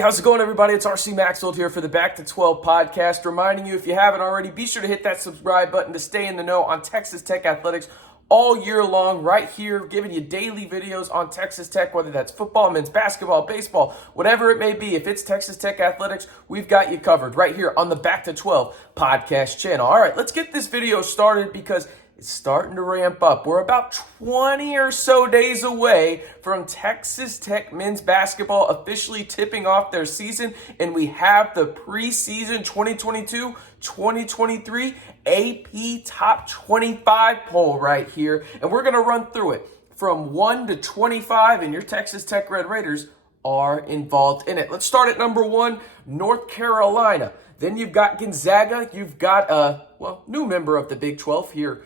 How's it going, everybody? It's RC Maxfield here for the Back to 12 podcast. Reminding you, if you haven't already, be sure to hit that subscribe button to stay in the know on Texas Tech athletics all year long, right here, giving you daily videos on Texas Tech, whether that's football, men's basketball, baseball, whatever it may be. If it's Texas Tech athletics, we've got you covered right here on the Back to 12 podcast channel. All right, let's get this video started because it's starting to ramp up. We're about 20 or so days away from Texas Tech men's basketball officially tipping off their season, and we have the preseason 2022-2023 AP Top 25 poll right here, and we're going to run through it from 1 to 25, and your Texas Tech Red Raiders are involved in it. Let's start at number 1, North Carolina. Then you've got Gonzaga. You've got a new member of the Big 12 here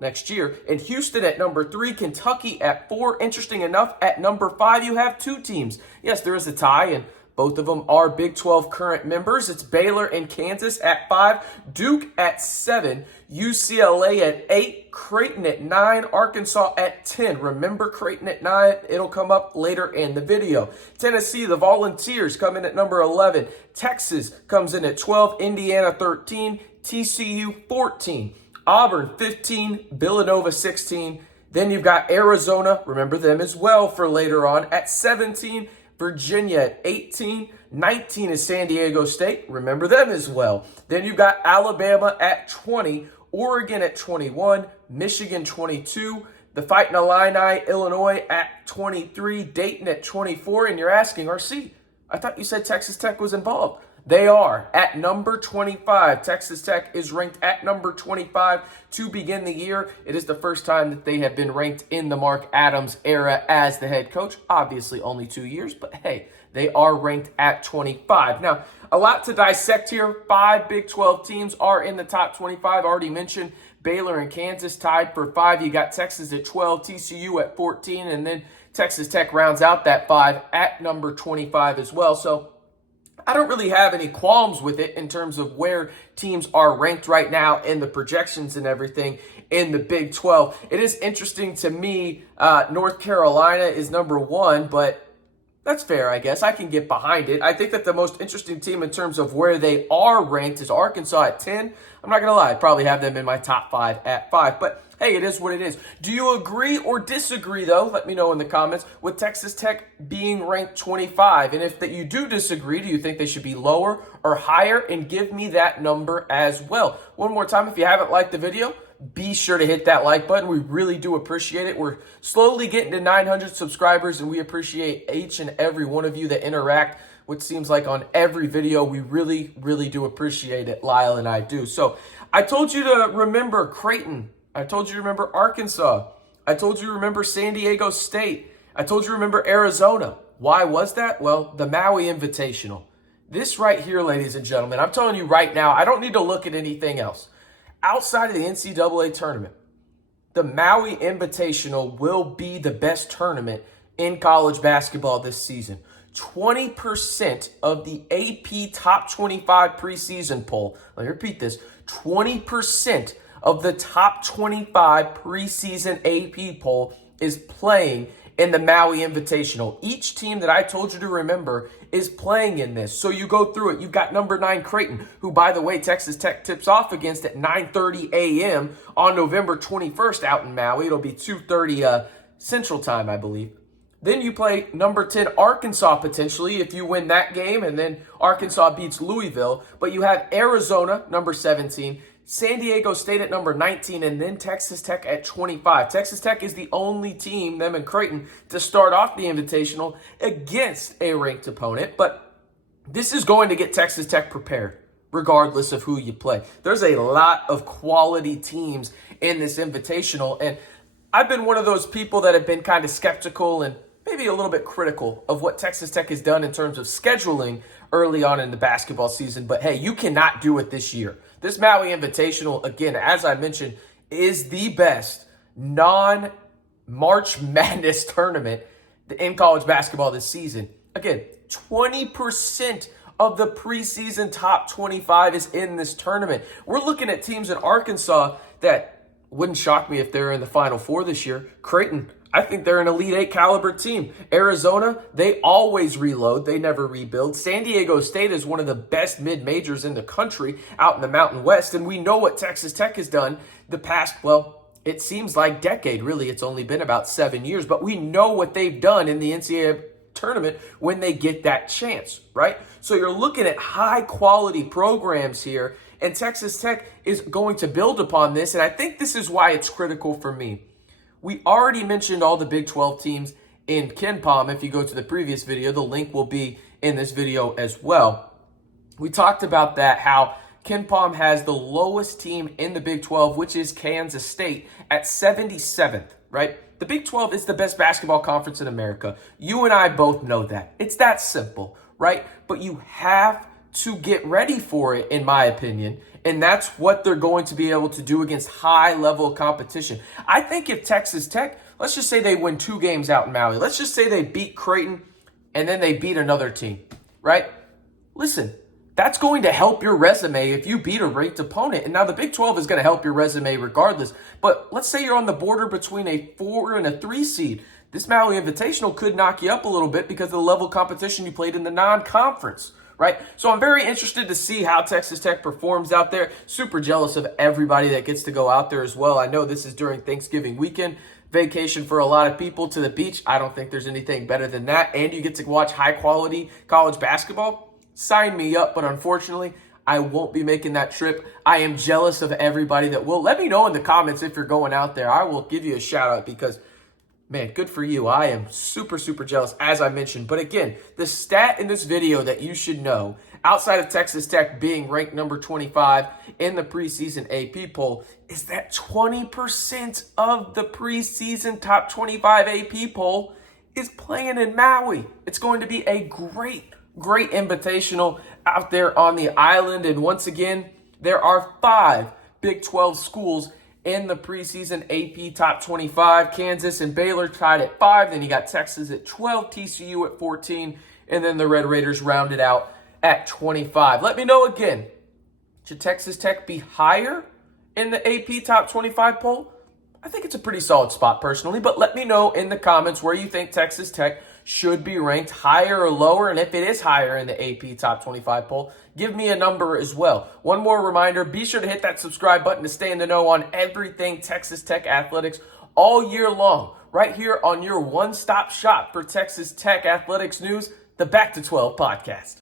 next year. And Houston at number 3, Kentucky at 4. Interesting enough, at number 5, you have 2 teams. Yes, there is a tie, and both of them are Big 12 current members. It's Baylor and Kansas at 5, Duke at 7, UCLA at 8, Creighton at 9, Arkansas at 10. Remember Creighton at 9, it'll come up later in the video. Tennessee, the Volunteers, come in at number 11. Texas comes in at 12, Indiana 13, TCU 14. Auburn 15, Villanova 16. Then you've got Arizona, remember them as well for later on, at 17. Virginia at 18. 19 is San Diego State, remember them as well. Then you've got Alabama at 20, Oregon at 21, Michigan 22, the Fighting Illini, Illinois at 23, Dayton at 24. And you're asking, RC, I thought you said Texas Tech was involved. They are at number 25. Texas Tech is ranked at number 25 to begin the year. It is the first time that they have been ranked in the Mark Adams era as the head coach. Obviously only 2 years, but hey, they are ranked at 25. Now, a lot to dissect here. 5 Big 12 teams are in the top 25. Already mentioned Baylor and Kansas tied for 5. You got Texas at 12, TCU at 14, and then Texas Tech rounds out that 5 at number 25 as well. So I don't really have any qualms with it in terms of where teams are ranked right now and the projections and everything in the Big 12. It is interesting to me, North Carolina is number 1, but that's fair, I guess. I can get behind it. I think that the most interesting team in terms of where they are ranked is Arkansas at 10. I'm not going to lie, I probably have them in my top 5 at 5, but hey, it is what it is. Do you agree or disagree, though? Let me know in the comments, with Texas Tech being ranked 25. And if that you do disagree, do you think they should be lower or higher? And give me that number as well. One more time, if you haven't liked the video, be sure to hit that like button. We really do appreciate it. We're slowly getting to 900 subscribers, and we appreciate each and every one of you that interact, which seems like on every video. We really, really do appreciate it. Lyle and I do. So I told you to remember Creighton. I told you to remember Arkansas. I told you to remember San Diego State. I told you to remember Arizona. Why was that? Well, the Maui Invitational. This right here, ladies and gentlemen, I'm telling you right now, I don't need to look at anything else. Outside of the NCAA tournament, the Maui Invitational will be the best tournament in college basketball this season. 20% of the AP Top 25 preseason poll, let me repeat this, 20% of the top 25 preseason AP poll is playing in the Maui Invitational. Each team that I told you to remember is playing in this. So you go through it. You've got number 9 Creighton, who, by the way, Texas Tech tips off against at 9:30 a.m. on November 21st out in Maui. It'll be 2:30 Central Time, I believe. Then you play number 10 Arkansas potentially if you win that game, and then Arkansas beats Louisville. But you have Arizona, number 17, San Diego State at number 19, and then Texas Tech at 25. Texas Tech is the only team, them and Creighton, to start off the Invitational against a ranked opponent. But this is going to get Texas Tech prepared, regardless of who you play. There's a lot of quality teams in this Invitational, and I've been one of those people that have been kind of skeptical and maybe a little bit critical of what Texas Tech has done in terms of scheduling early on in the basketball season. But hey, you cannot do it this year. This Maui Invitational, again, as I mentioned, is the best non-March Madness tournament in college basketball this season. Again, 20% of the preseason top 25 is in this tournament. We're looking at teams in Arkansas that wouldn't shock me if they're in the Final Four this year. Creighton, I think they're an Elite Eight caliber team. Arizona, they always reload. They never rebuild. San Diego State is one of the best mid-majors in the country out in the Mountain West. And we know what Texas Tech has done the past, well, it seems like decade. Really, it's only been about 7 years. But we know what they've done in the NCAA tournament when they get that chance, right? So you're looking at high-quality programs here. And Texas Tech is going to build upon this. And I think this is why it's critical for me. We already mentioned all the Big 12 teams in KenPom. If you go to the previous video, the link will be in this video as well. We talked about that, how KenPom has the lowest team in the Big 12, which is Kansas State, at 77th, right? The Big 12 is the best basketball conference in America. You and I both know that. It's that simple, right? But you have to get ready for it, in my opinion. And that's what they're going to be able to do against high-level competition. I think if Texas Tech, let's just say they win 2 games out in Maui. Let's just say they beat Creighton and then they beat another team, right? Listen, that's going to help your resume if you beat a ranked opponent. And now the Big 12 is going to help your resume regardless. But let's say you're on the border between a 4 and a 3 seed. This Maui Invitational could knock you up a little bit because of the level of competition you played in the non-conference. Right? So I'm very interested to see how Texas Tech performs out there. Super jealous of everybody that gets to go out there as well. I know this is during Thanksgiving weekend. Vacation for a lot of people to the beach. I don't think there's anything better than that. And you get to watch high-quality college basketball. Sign me up, but unfortunately, I won't be making that trip. I am jealous of everybody that will. Let me know in the comments if you're going out there. I will give you a shout-out because man, good for you. I am super, super jealous, as I mentioned. But again, the stat in this video that you should know, outside of Texas Tech being ranked number 25 in the preseason AP poll, is that 20% of the preseason top 25 AP poll is playing in Maui. It's going to be a great invitational out there on the island. And once again, there are 5 Big 12 schools in the preseason AP top 25. Kansas and Baylor tied at 5. Then you got Texas at 12, TCU at 14, and then the Red Raiders rounded out at 25. Let me know again, should Texas Tech be higher in the AP top 25 poll? I think it's a pretty solid spot personally, but let me know in the comments where you think Texas Tech should be ranked, higher or lower, and if it is higher in the AP Top 25 poll, give me a number as well. One more reminder, be sure to hit that subscribe button to stay in the know on everything Texas Tech athletics all year long, right here on your one-stop shop for Texas Tech athletics news, the Back to 12 podcast.